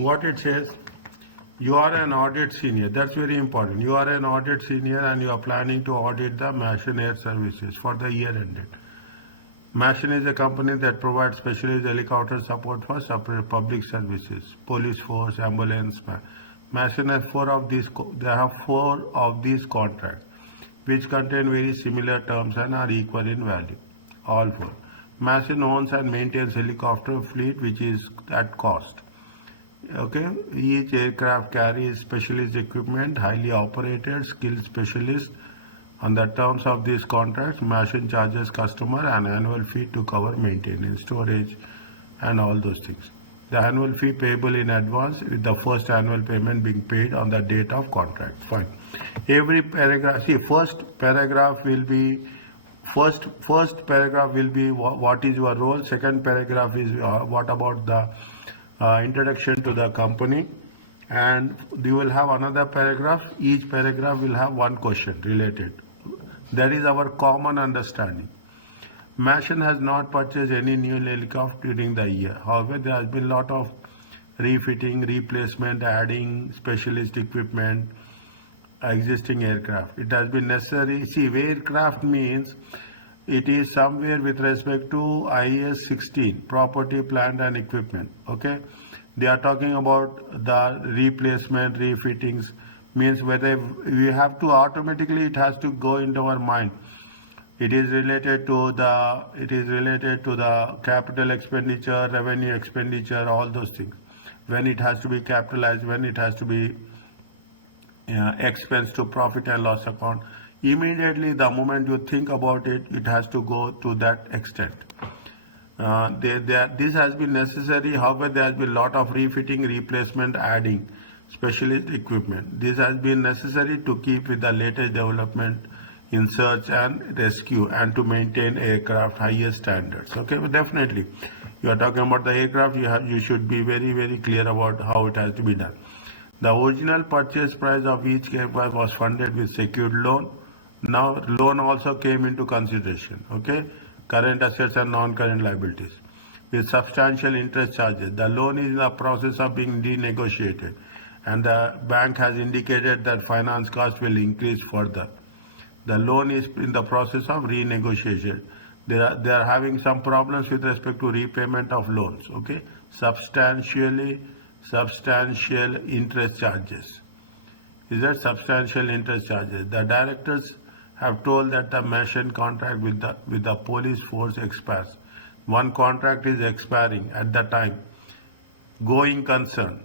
what it says, you are an audit senior. That's very important. You are an audit senior and you are planning to audit the Masan Air Services for the year ended. Masan is a company that provides specialized helicopter support for separate public services, police force, ambulance. Masan has four of these contracts, which contain very similar terms and are equal in value. All four. Masan owns and maintains helicopter fleet, which is at cost. Okay, each aircraft carries specialist equipment, highly operated, skilled specialists. On the terms of these contracts, Masan charges customer an annual fee to cover maintenance, storage, and all those things. The annual fee payable in advance, with the first annual payment being paid on the date of contract. Fine. Every paragraph, see, first paragraph will be what is your role. Second paragraph is what about the introduction to the company, and you will have another paragraph. Each paragraph will have one question related. That is our common understanding. Masan has not purchased any new helicopter during the year. However, there has been a lot of refitting, replacement, adding specialist equipment, existing aircraft. It has been necessary. See, aircraft means it is somewhere with respect to IAS 16, property, plant and equipment. Okay, they are talking about the replacement, refittings, means whether we have to automatically, it has to go into our mind. It is related to the capital expenditure, revenue expenditure, all those things. When it has to be capitalized, when it has to be expense to profit and loss account. Immediately, the moment you think about it, it has to go to that extent. This has been necessary. However, there has been a lot of refitting, replacement, adding specialist equipment. This has been necessary to keep with the latest development in search and rescue and to maintain aircraft higher standards. Okay, but definitely, you are talking about the aircraft. You should be very, very clear about how it has to be done. The original purchase price of each aircraft was funded with secured loan. Now, loan also came into consideration. Okay, current assets and non-current liabilities with substantial interest charges. The loan is in the process of being renegotiated, and the bank has indicated that finance cost will increase further. The loan is in the process of renegotiation. They are having some problems with respect to repayment of loans. Okay, substantial interest charges. Is that substantial interest charges? The directors have told that the Masan contract with the police force expires. One contract is expiring at the time. Going concern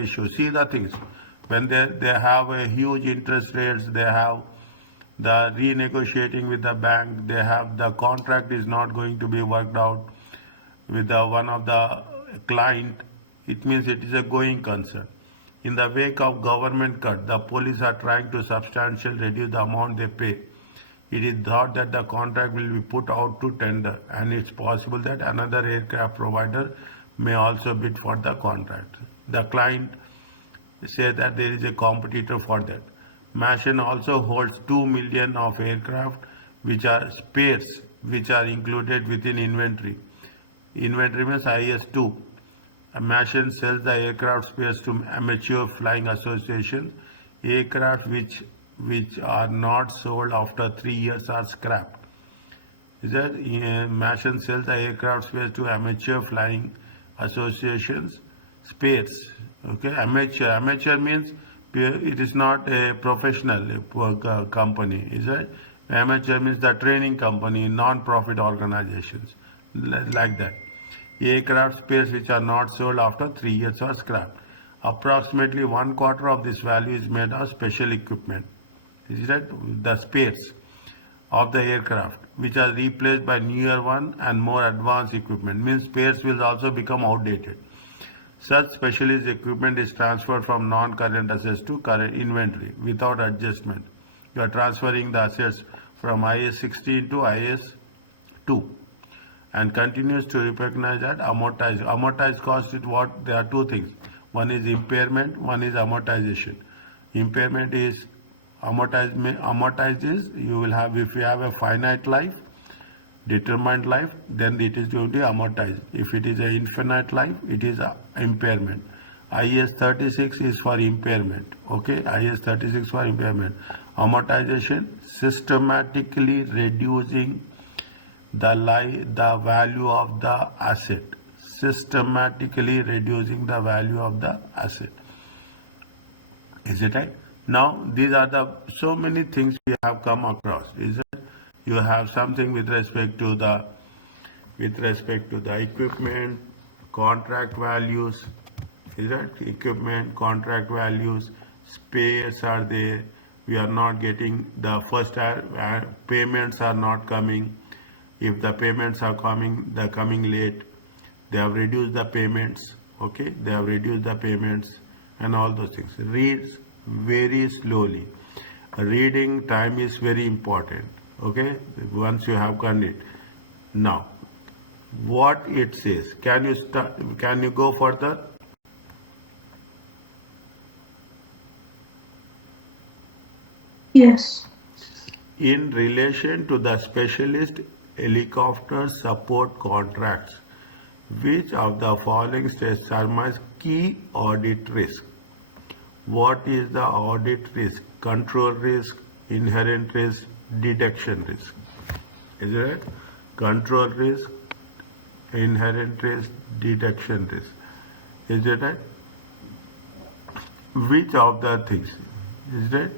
issue. See the things. When they have a huge interest rates, they have the renegotiating with the bank, they have the contract is not going to be worked out with one of the client. It means it is a going concern. In the wake of government cut, the police are trying to substantially reduce the amount they pay. It is thought that the contract will be put out to tender, and it's possible that another aircraft provider may also bid for the contract. The client says that there is a competitor for that. Masan also holds 2 million of aircraft which are spares, which are included within inventory. Inventory means IS2. Masan sells the aircraft spares to amateur flying associations. Aircraft which are not sold after 3 years are scrapped. Is that Masan sells the aircraft spares to amateur flying associations. Spares. Okay, amateur means it is not a professional company. Is that amateur means the training company, non-profit organizations like that. Aircraft spares which are not sold after 3 years are scrapped. Approximately 1/4 of this value is made of special equipment. Is that the spares of the aircraft which are replaced by newer one and more advanced equipment. Means spares will also become outdated. Such specialist equipment is transferred from non-current assets to current inventory without adjustment. You are transferring the assets from IS 16 to IS 2 and continues to recognize that amortized. Amortized cost is what? There are two things. One is impairment, one is amortization. Impairment is amortized is you will have, if you have a finite life, determined life, then it is going to be amortized. If it is an infinite life, it is impairment. IS 36 is for impairment. Okay, IS 36 for impairment. Amortization, systematically reducing the value of the asset. Systematically reducing the value of the asset. Is it right? Now, these are the so many things we have come across. Is it? You have something with respect to the equipment, contract values. Is that equipment, contract values, spares are there. We are not getting the first payments are not coming. If the payments are coming, they're coming late. They have reduced the payments. Okay, they have reduced the payments and all those things. Reads very slowly. Reading time is very important. Okay, once you have done it. Now, what it says? Can you start? Can you go further? Yes. In relation to the specialist helicopter support contracts, which of the following states are key audit risk? What is the audit risk? Control risk, inherent risk, detection risk. Is it right? Control risk, inherent risk, detection risk. Is it right? Which of the things? Is it?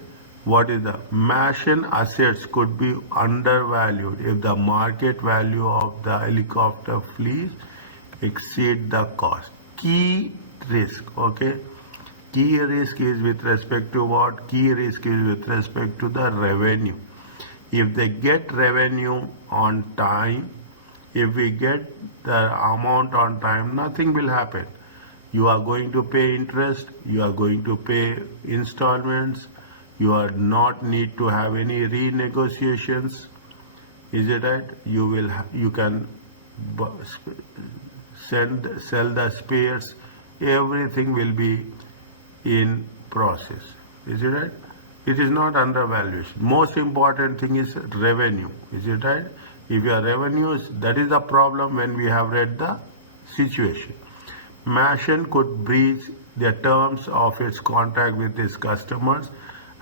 What is the Masan assets could be undervalued if the market value of the helicopter fleet exceed the cost. Key risk, okay? Key risk is with respect to what? Key risk is with respect to the revenue. If they get revenue on time, if we get the amount on time, nothing will happen. You are going to pay interest, you are going to pay installments, you are not need to have any renegotiations. Is it right? You can sell the spares, everything will be in process. Is it right? It is not undervaluation. Most important thing is revenue. Is it right? If your revenues, that is the problem when we have read the situation. Masan could breach the terms of its contract with its customers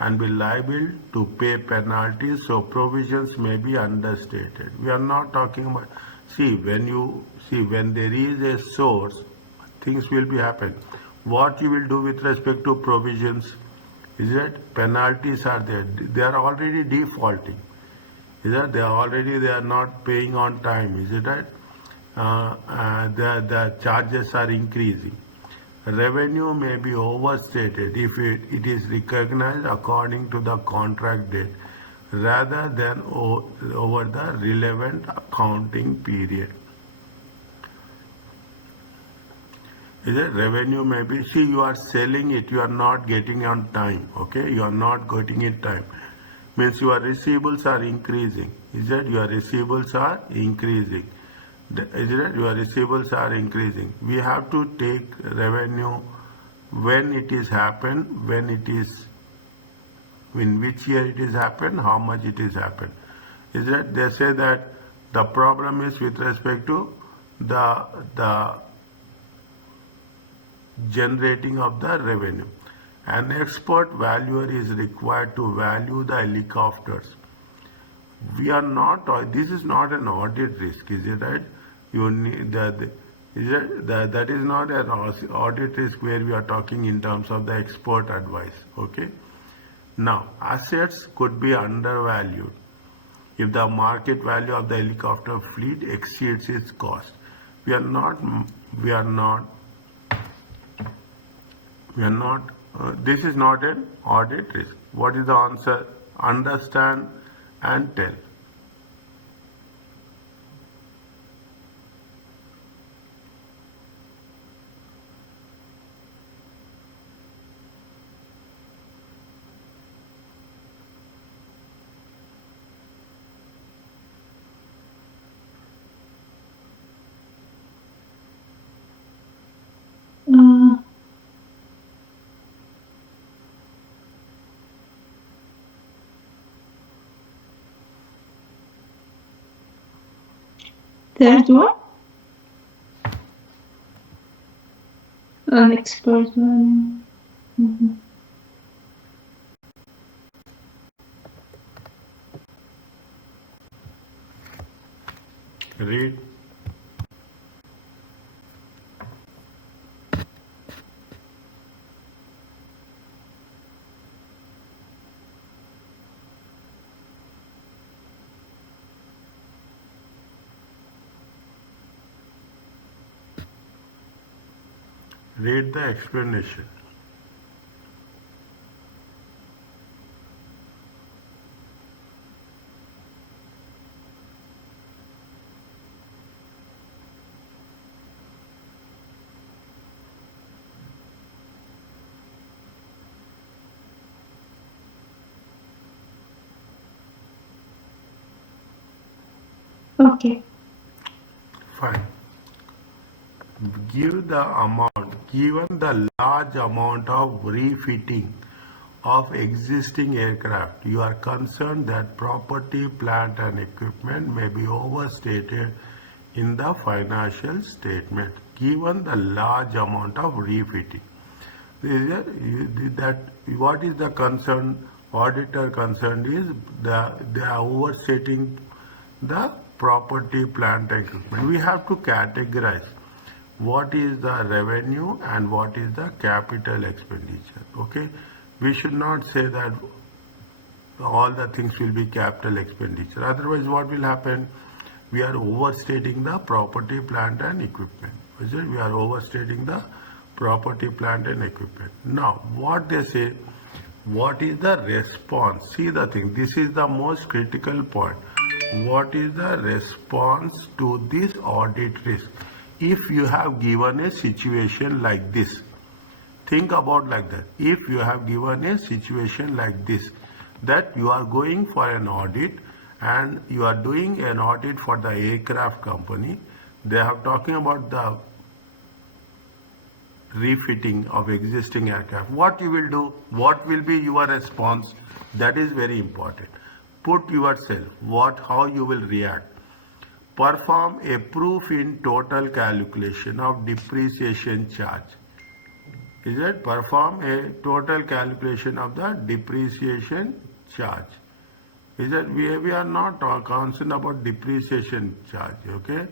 and be liable to pay penalties, so provisions may be understated. We are not talking about, when there is a source, things will be happen. What you will do with respect to provisions? Is that penalties are there? They are already defaulting. Is that they are not paying on time? Is it right? The charges are increasing. Revenue may be overstated if it is recognized according to the contract date rather than over the relevant accounting period. Is it revenue may be, you are selling it, you are not getting on time, okay? You are not getting it time. Means your receivables are increasing. Is that your receivables are increasing? Is it your receivables are increasing? We have to take revenue when it is happened, when it is, in which year it is happened, how much it is happened. Is that they say that the problem is with respect to the generating of the revenue. An expert valuer is required to value the helicopters. We are not, this is not an audit risk, is it right? You need that is not an audit risk where we are talking in terms of the expert advice. Okay. Now, assets could be undervalued if the market value of the helicopter fleet exceeds its cost. We are not. This is not an audit risk. What is the answer? Understand and tell. Uh, Third one? Expert learning. Mhm. Read. Read the explanation. Okay. Fine. Give the amount, given the large amount of refitting of existing aircraft, you are concerned that property, plant and equipment may be overstated in the financial statement, given the large amount of refitting. That what is the concern? Auditor concerned is they are overstating the property, plant, and equipment. We have to categorize what is the revenue and what is the capital expenditure. Okay, we should not say that all the things will be capital expenditure. Otherwise, what will happen? We are overstating the property, plant, and equipment. Is it? We are overstating the property, plant, and equipment. Now, what they say, what is the response? See the thing, this is the most critical point. What is the response to this audit risk? If you have given a situation like this, think about like that. If you have given a situation like this, that you are going for an audit and you are doing an audit for the aircraft company, they are talking about the refitting of existing aircraft. What you will do, what will be your response, that is very important. Put yourself, how you will react. Perform a proof in total calculation of depreciation charge. Is it? Perform a total calculation of the depreciation charge. Is that we are not concerned about depreciation charge, okay?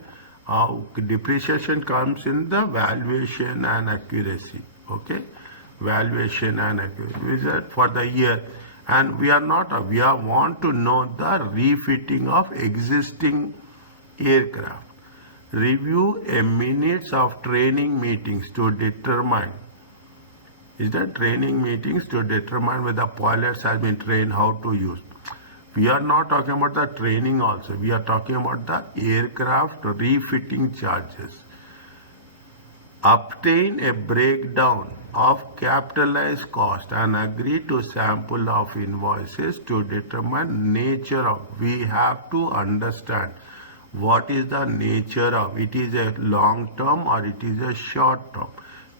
Depreciation comes in the valuation and accuracy, okay? Valuation and accuracy. Is that for the year? And we are not, we are want to know the refitting of existing aircraft. Review a minutes of training meetings to determine. Is that training meetings to determine whether pilots have been trained how to use. We are not talking about the training also. We are talking about the aircraft refitting charges. Obtain a breakdown of capitalized cost and agree to sample of invoices to determine nature of. We have to understand what is the nature of. It is a long term or it is a short term.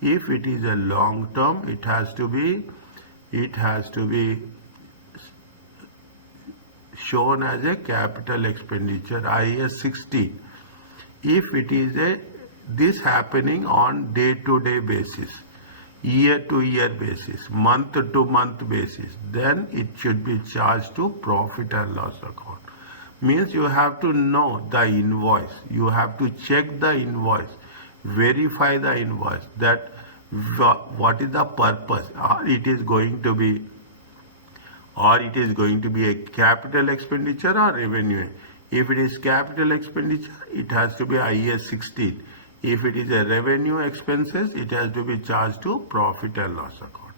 If it is a long term, it has to be shown as a capital expenditure, IAS 16. If it is this happening on day-to-day basis, year-to-year basis, month-to-month basis, then it should be charged to profit and loss account. Means you have to know the invoice, you have to check the invoice, verify the invoice, that what is the purpose, or it is going to be a capital expenditure or revenue. If it is capital expenditure, it has to be IAS 16. If it is a revenue expenses, it has to be charged to profit and loss account.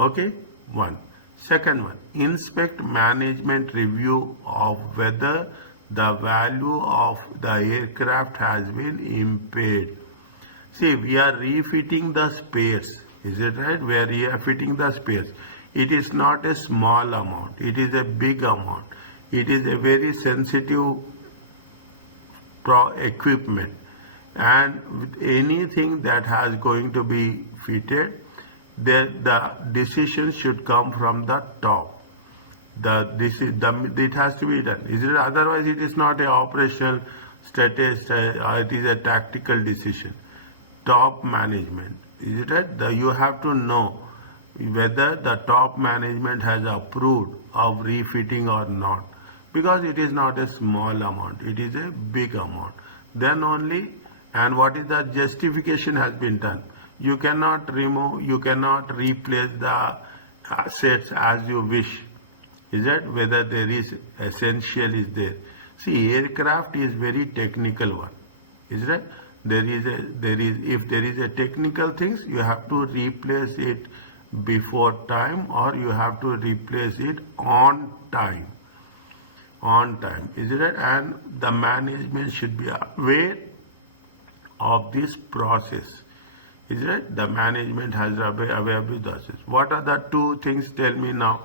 Okay, one. Second one, inspect management review of whether the value of the aircraft has been impaired. See, we are refitting the spares. Is it right? We are refitting the spares. It is not a small amount. It is a big amount. It is a very sensitive equipment. And with anything that has going to be fitted, the decision should come from the top. It has to be done. Is it? Otherwise, it is not an operational status. It is a tactical decision. Top management Is it right? You have to know whether the top management has approved of refitting or not, because it is not a small amount, it is a big amount. Then only, and what is the justification has been done. You cannot remove, you cannot replace the assets as you wish. Is that whether there is essential is there? See, aircraft is very technical one. Is that if there is a technical things, you have to replace it before time, or you have to replace it on time. On time, is it right? And the management should be aware of this process. Is it right? The management has aware of this process. What are the two things? Tell me now.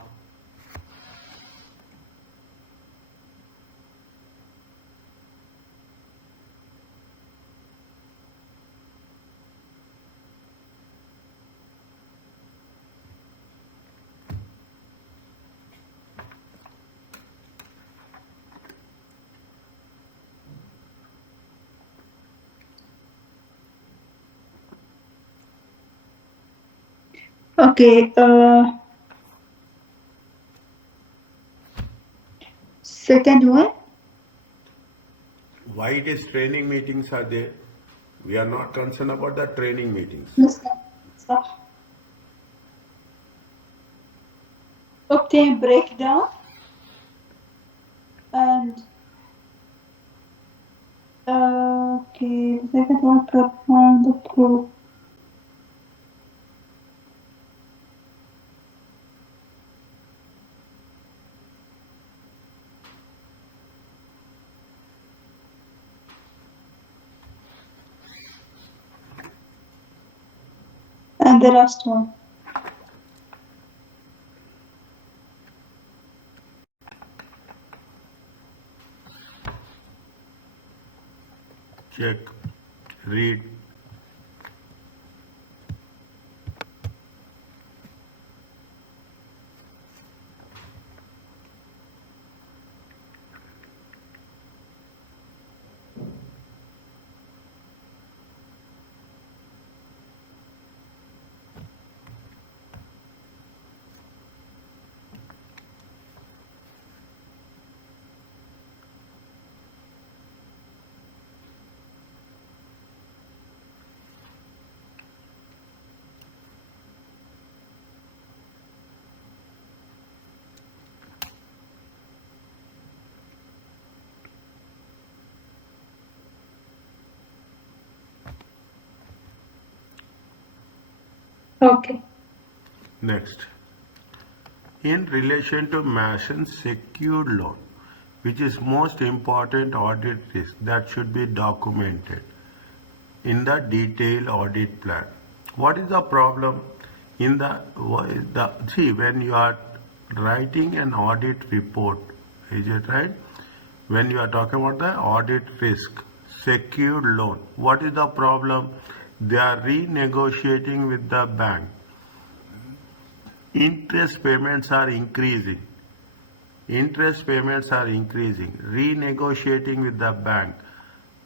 Okay. Second one. Why it is training meetings are there? We are not concerned about the training meetings. صح. Obtain breakdown and okay, the second one perform the proof. And the last one. Check, read. Okay. Next. In relation to Mason's secured loan, which is most important audit risk that should be documented in the detailed audit plan. What is the problem in see, when you are writing an audit report, is it right? When you are talking about the audit risk, secured loan, what is the problem? They are renegotiating with the bank. Interest payments are increasing. Interest payments are increasing. Renegotiating with the bank.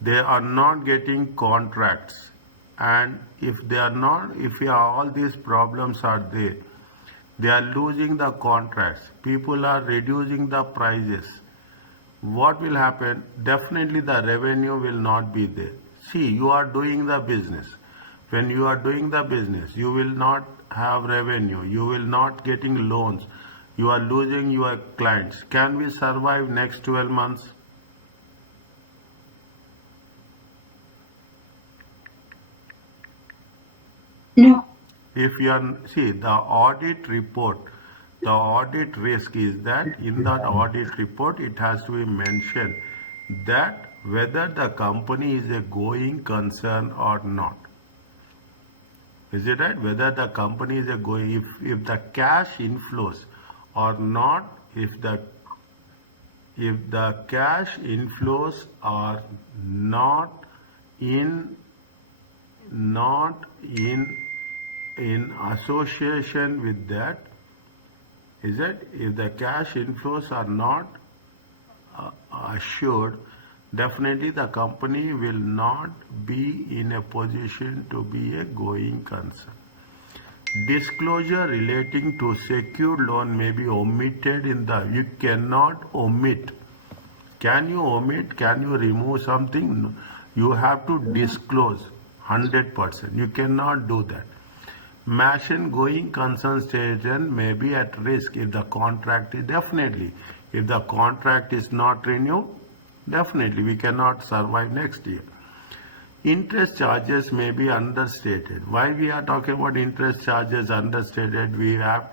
They are not getting contracts. And if they are not, if all these problems are there, they are losing the contracts. People are reducing the prices. What will happen? Definitely the revenue will not be there. See, you are doing the business. When you are doing the business, you will not have revenue. You will not getting loans. You are losing your clients. Can we survive next 12 months? No. If you are, see, the audit report, the audit risk is that in that audit report, it has to be mentioned that whether the company is a going concern or not. Is it right? Whether the company is a going, if the cash inflows or not, if the cash inflows are not in not in association with that, is it? If the cash inflows are not assured, definitely the company will not be in a position to be a going concern. Disclosure relating to secured loan may be omitted in the, you cannot omit. Can you omit? Can you remove something? No. You have to disclose 100%. You cannot do that. Masan going concern statement may be at risk if the contract is definitely. If the contract is not renewed, definitely we cannot survive next year. Interest charges may be understated. Why we are talking about interest charges understated? We are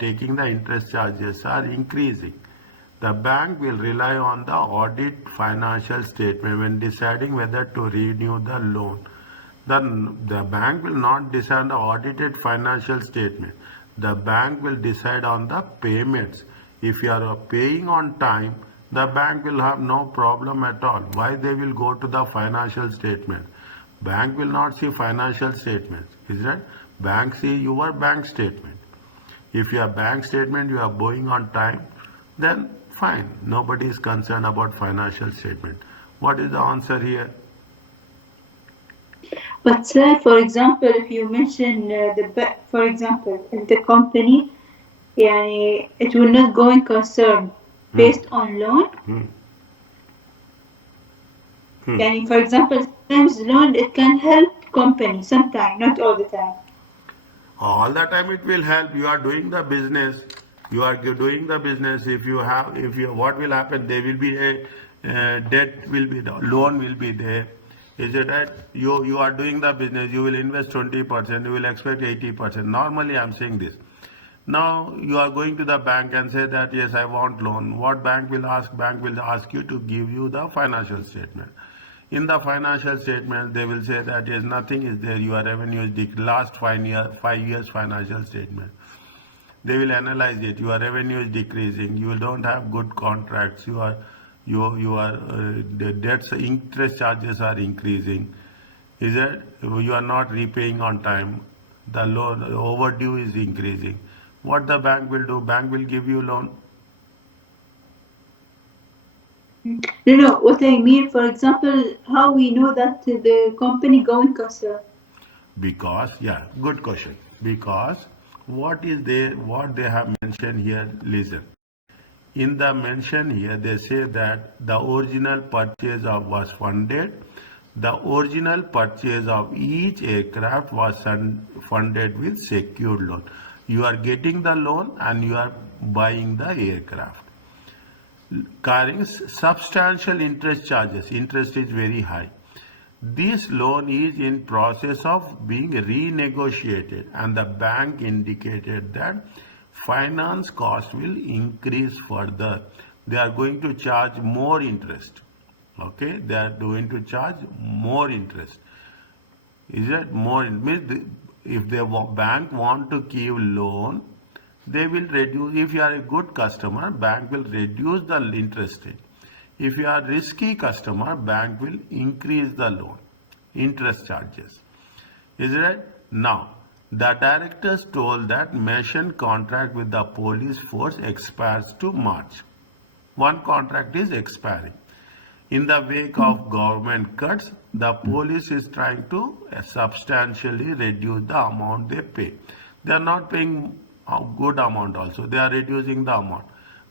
taking the interest charges are increasing. The bank will rely on the audit financial statement when deciding whether to renew the loan. The bank will not decide the audited financial statement. The bank will decide on the payments. If you are paying on time, the bank will have no problem at all. Why they will go to the financial statement? Bank will not see financial statements. Is that? Bank see your bank statement. If your bank statement you are going on time, then fine. Nobody is concerned about financial statement. What is the answer here? But sir, for example, if you mention for example, if the company, يعني, it will not go in concern Hmm. based on loan. Hmm. Hmm. يعني, for example, sometimes loan it can help company, sometimes, not all the time. All the time it will help. You are doing the business. You are doing the business. What will happen? There will be a debt will be the loan will be there. Is it right? You are doing the business. You will invest 20%. You will expect 80%. Normally, I'm saying this. Now you are going to the bank and say that yes, I want loan. What bank will ask? Bank will ask you to give you the financial statement. In the financial statement, they will say that yes, nothing is there. Your revenue is last 5 years financial statement. They will analyze it. Your revenue is decreasing. You don't have good contracts. The debts, interest charges are increasing. Is it? You are not repaying on time. The loan the overdue is increasing. What the bank will do? Bank will give you loan. No, what I mean, for example, how we know that the company going concern? Because, yeah, good question. Because what they have mentioned here, listen. In the mention here, they say that the original purchase of was funded. The original purchase of each aircraft was funded with secured loan. You are getting the loan and you are buying the aircraft. Carrying substantial interest charges. Interest is very high. This loan is in process of being renegotiated and the bank indicated that finance cost will increase further. They are going to charge more interest. Okay, they are going to charge more interest. Is it more? Means if the bank want to give loan, they will reduce. If you are a good customer, bank will reduce the interest rate. If you are risky customer, bank will increase the loan interest charges. Is it right? Now, the directors told that Masan contract with the police force expires to March. One contract is expiring. In the wake of government cuts, the police is trying to substantially reduce the amount they pay. They are not paying a good amount also. They are reducing the amount.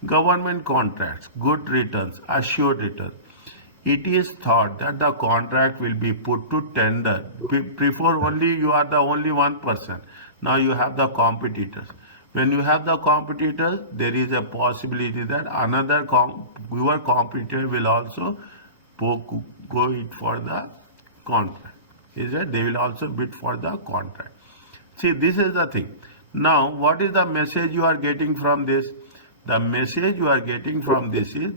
Government contracts, good returns, assured returns. It is thought that the contract will be put to tender. Before only you are the only one person. Now you have the competitors. When you have the competitors, there is a possibility that your competitor will also go it for the contract. Is that they will also bid for the contract. See, this is the thing. Now, what is the message you are getting from this? The message you are getting from this is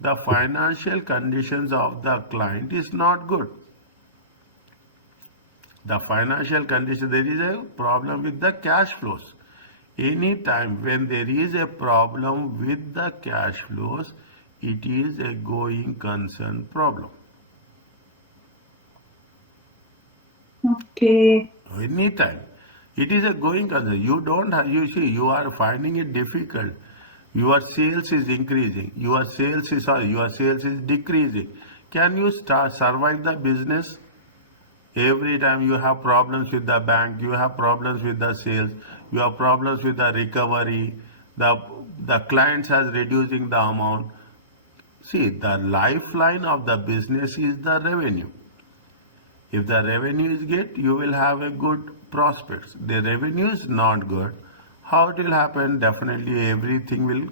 the financial conditions of the client is not good. The financial condition, there is a problem with the cash flows. Anytime when there is a problem with the cash flows, it is a going concern problem. Okay. Anytime. It is a going concern. You don't have, you see, you are finding it difficult Your sales is increasing. Your sales is decreasing. Can you survive the business? Every time you have problems with the bank, you have problems with the sales, you have problems with the recovery, the clients has reducing the amount. See, the lifeline of the business is the revenue. If the revenue is good, you will have a good prospects. The revenue is not good, how it will happen? Definitely everything will.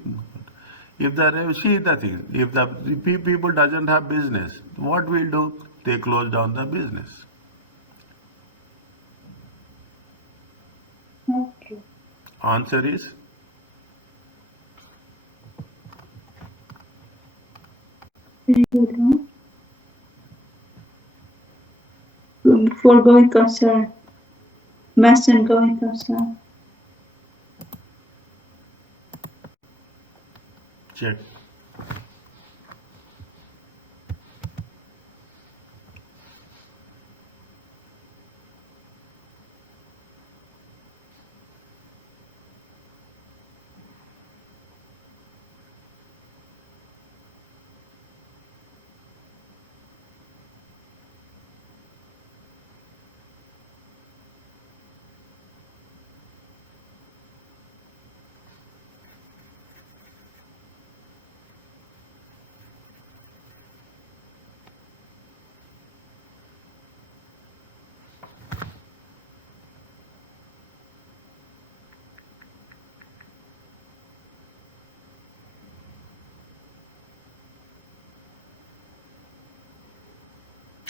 If see the thing, if the people doesn't have business, what will do? They close down the business. Okay. Answer is Very good one. For going concern. Masan going concern. check.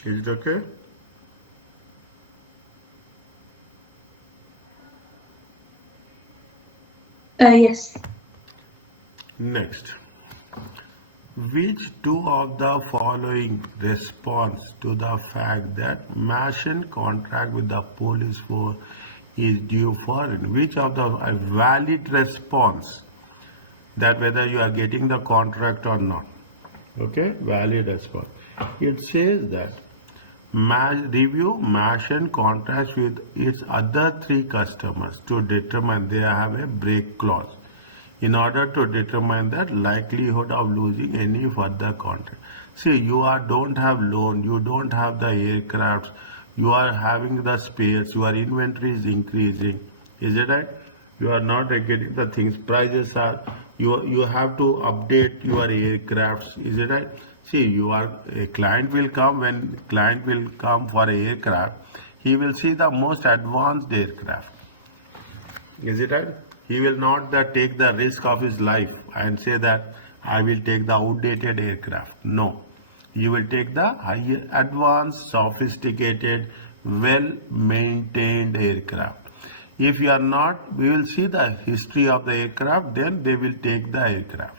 Is it okay? Yes. Next. Which two of the following responds to the fact that Masan contract with the police force is due for which of the a valid response that whether you are getting the contract or not? Okay, valid response. It says that review Masan contracts with its other three customers to determine they have a break clause in order to determine the likelihood of losing any further contract. See, don't have loan, you don't have the aircrafts, you are having the space, your inventory is increasing. Is it right? You are not getting the things. Prices are you have to update your aircrafts. Is it right? See, a client will come when client will come for a aircraft. He will see the most advanced aircraft. Is it right? He will not take the risk of his life and say that I will take the outdated aircraft. No. You will take the higher, advanced, sophisticated, well-maintained aircraft. If you are not, we will see the history of the aircraft, then they will take the aircraft.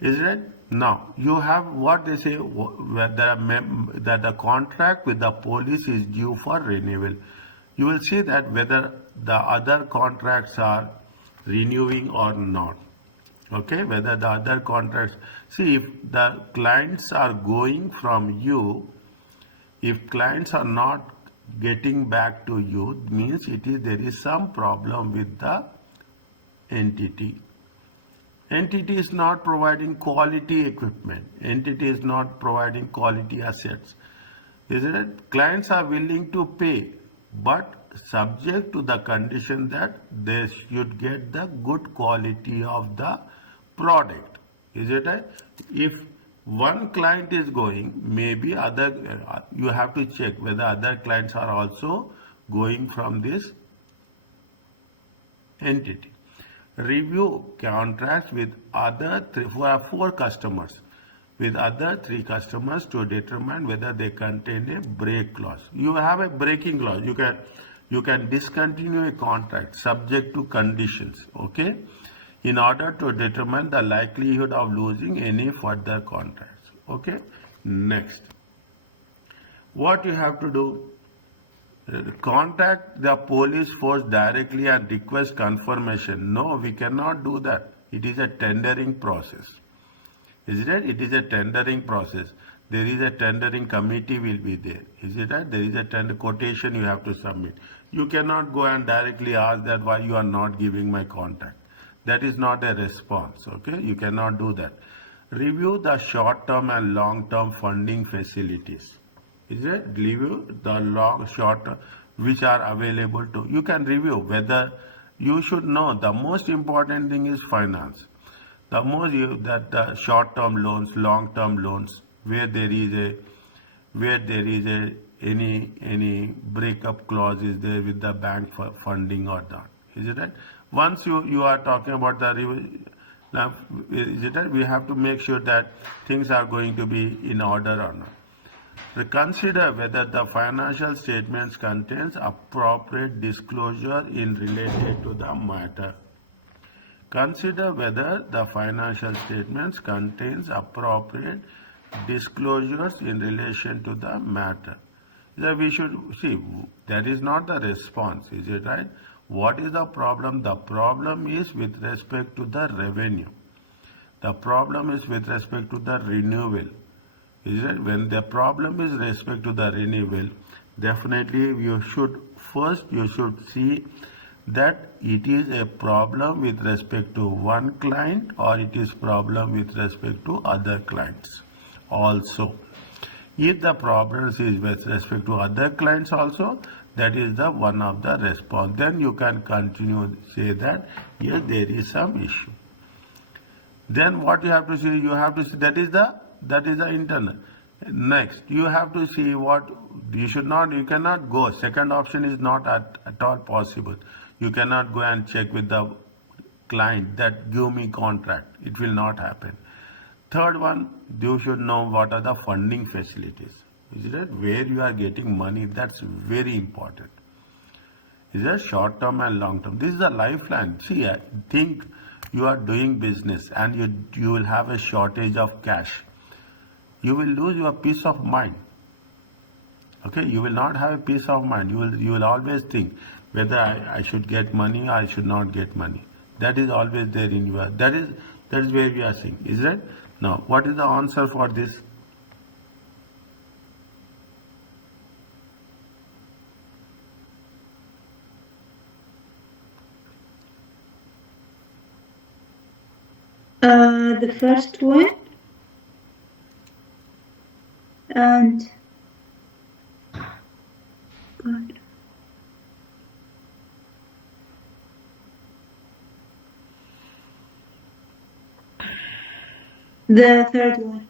Is it? Now, you have what they say that the contract with the police is due for renewal. You will see that whether the other contracts are renewing or not. Okay, whether the other contracts, see if the clients are going from you, if clients are not getting back to you, means there is some problem with the entity. Entity is not providing quality equipment. Entity is not providing quality assets. Isn't it? Clients are willing to pay, but subject to the condition that they should get the good quality of the product. Is it right? If one client is going, maybe you have to check whether other clients are also going from this entity. Review contracts with four customers, with other three customers to determine whether they contain a break clause. You have a breaking clause. You can discontinue a contract subject to conditions. Okay, in order to determine the likelihood of losing any further contracts. Okay, next, what you have to do? Contact the police force directly and request confirmation. No, we cannot do that. It is a tendering process. Is it? It is a tendering process. There is a tendering committee will be there. Is it right? There is a tender quotation you have to submit. You cannot go and directly ask that why you are not giving my contact. That is not a response, okay? You cannot do that. Review the short-term and long-term funding facilities. Is it? Review the short-term which are available to. You can review whether you should know the most important thing is finance. The most that the short-term loans, long-term loans, where there is a any breakup clause is there with the bank for funding or not. Is it right? Once you are talking about now, is it right? We have to make sure that things are going to be in order or not. So consider whether the financial statements contains appropriate disclosure in related to the matter. Consider whether the financial statements contains appropriate disclosures in relation to the matter. That we should see, that is not the response, is it right? What is the problem? The problem is with respect to the revenue. The problem is with respect to the renewal. Is it? When the problem is respect to the renewal, definitely you should see that it is a problem with respect to one client or it is problem with respect to other clients also. If the problem is with respect to other clients also, that is the one of the response. Then you can continue say that yes, there is some issue. Then what you have to see, that is the internal. Next, you have to see what you cannot go. Second option is not at all possible. You cannot go and check with the client that give me contract. It will not happen. Third one, you should know what are the funding facilities. Is it where you are getting money? That's very important. Is it short term and long term? This is a lifeline. See, I think you are doing business and you will have a shortage of cash. You will lose your peace of mind. Okay, you will not have a peace of mind. You will always think whether I should get money or I should not get money. That is always there in your. That is where we are seeing. Is it? Now, what is the answer for this? The first one and God. The third one.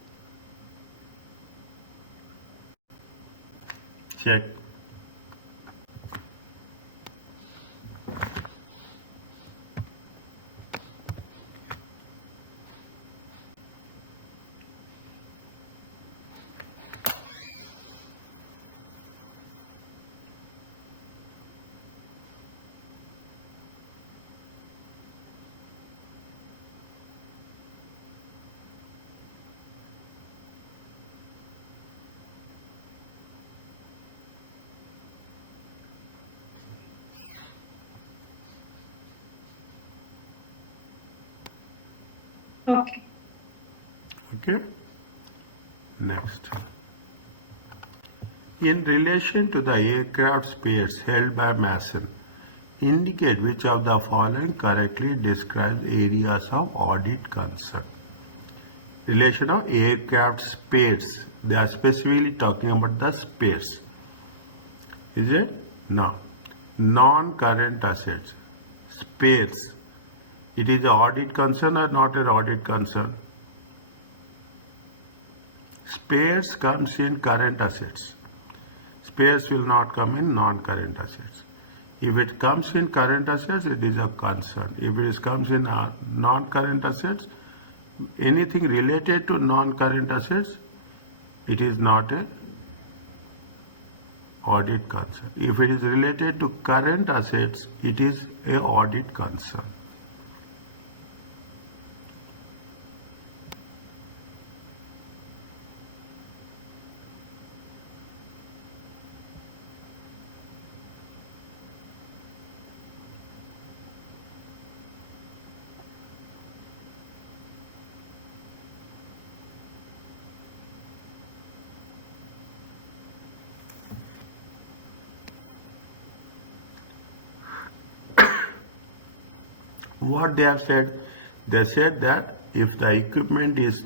Check. Okay. Okay. Next. In relation to the aircraft spares held by Masan, indicate which of the following correctly describes areas of audit concern. Relation of aircraft spares. They are specifically talking about the spares. Is it? Now, non-current assets. Spares. It is an audit concern or not an audit concern? Spares comes in current assets. Spares will not come in non-current assets. If it comes in current assets, it is a concern. If it comes in non-current assets, anything related to non-current assets, it is not a audit concern. If it is related to current assets, it is a audit concern. What they have said? They said that if the equipment is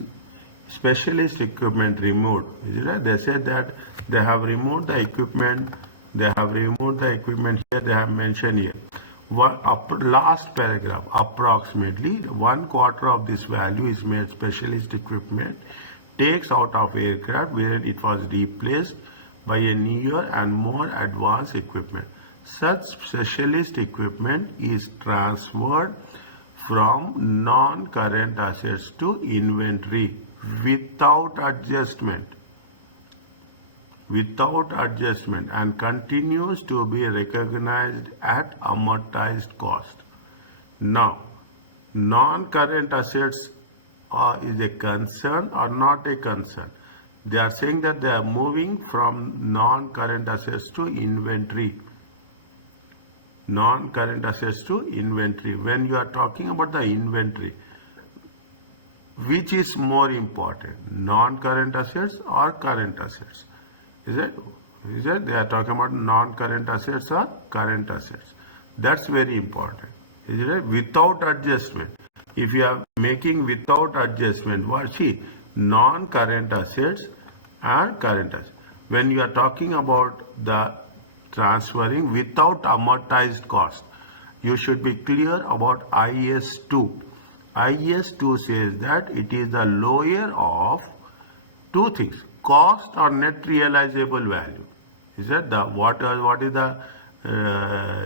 specialist equipment removed, is it right? They said that they have removed the equipment, they have removed the equipment here, they have mentioned here. Last paragraph, approximately 1/4 of this value is made specialist equipment, takes out of aircraft where it was replaced by a newer and more advanced equipment. Such specialist equipment is transferred from non-current assets to inventory without adjustment and continues to be recognized at amortized cost. Now, non-current assets is a concern or not a concern? They are saying that they are moving from non-current assets to inventory. Non-current assets to inventory. When you are talking about the inventory, which is more important, non-current assets or current assets? Is it they are talking about non-current assets or current assets? That's very important. Is it without adjustment? If you are making without adjustment, what see non-current assets and current assets. When you are talking about the transferring without amortized cost, you should be clear about IS2. IS2 says that it is the lower of two things, cost or net realizable value. Is that the what is the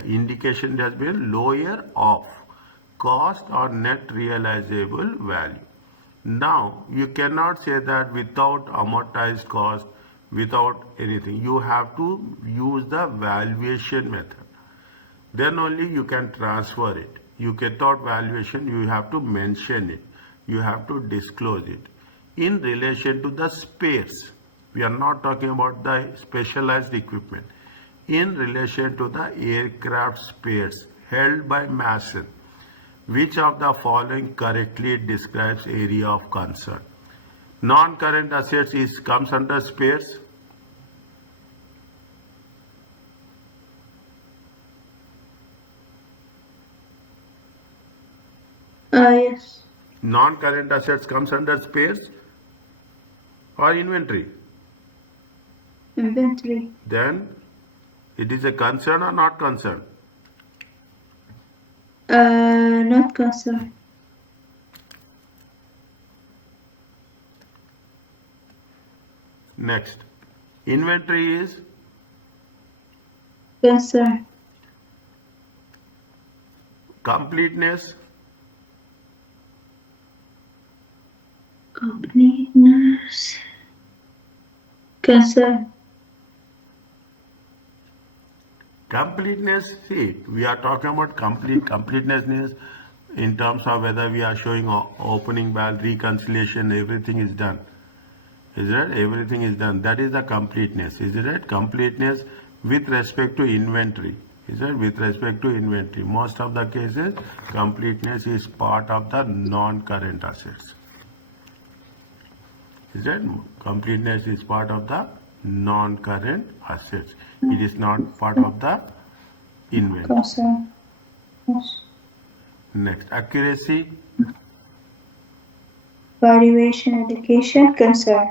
indication has been lower of cost or net realizable value. Now you cannot say that without amortized cost, without anything. You have to use the valuation method. Then only you can transfer it. You without valuation, you have to mention it. You have to disclose it. In relation to the spares, we are not talking about the specialized equipment. In relation to the aircraft spares held by Masan, which of the following correctly describes area of concern? Non-current assets comes under spares. Yes. Non-current assets comes under spares or inventory. Inventory. Then it is a concern or not concern? Not concern. Next, inventory is Concern. completeness. Completeness. Concern. Completeness, see, we are talking about completeness means in terms of whether we are showing opening balance, reconciliation, everything is done. Is it? Everything is done. That is the completeness. Is it? Completeness with respect to inventory. Is it? With respect to inventory. Most of the cases, completeness is part of the non-current assets. Is it? Completeness is part of the non-current assets. It is not part of the inventory. Concern. Yes. Next, accuracy. Valuation, education, concern.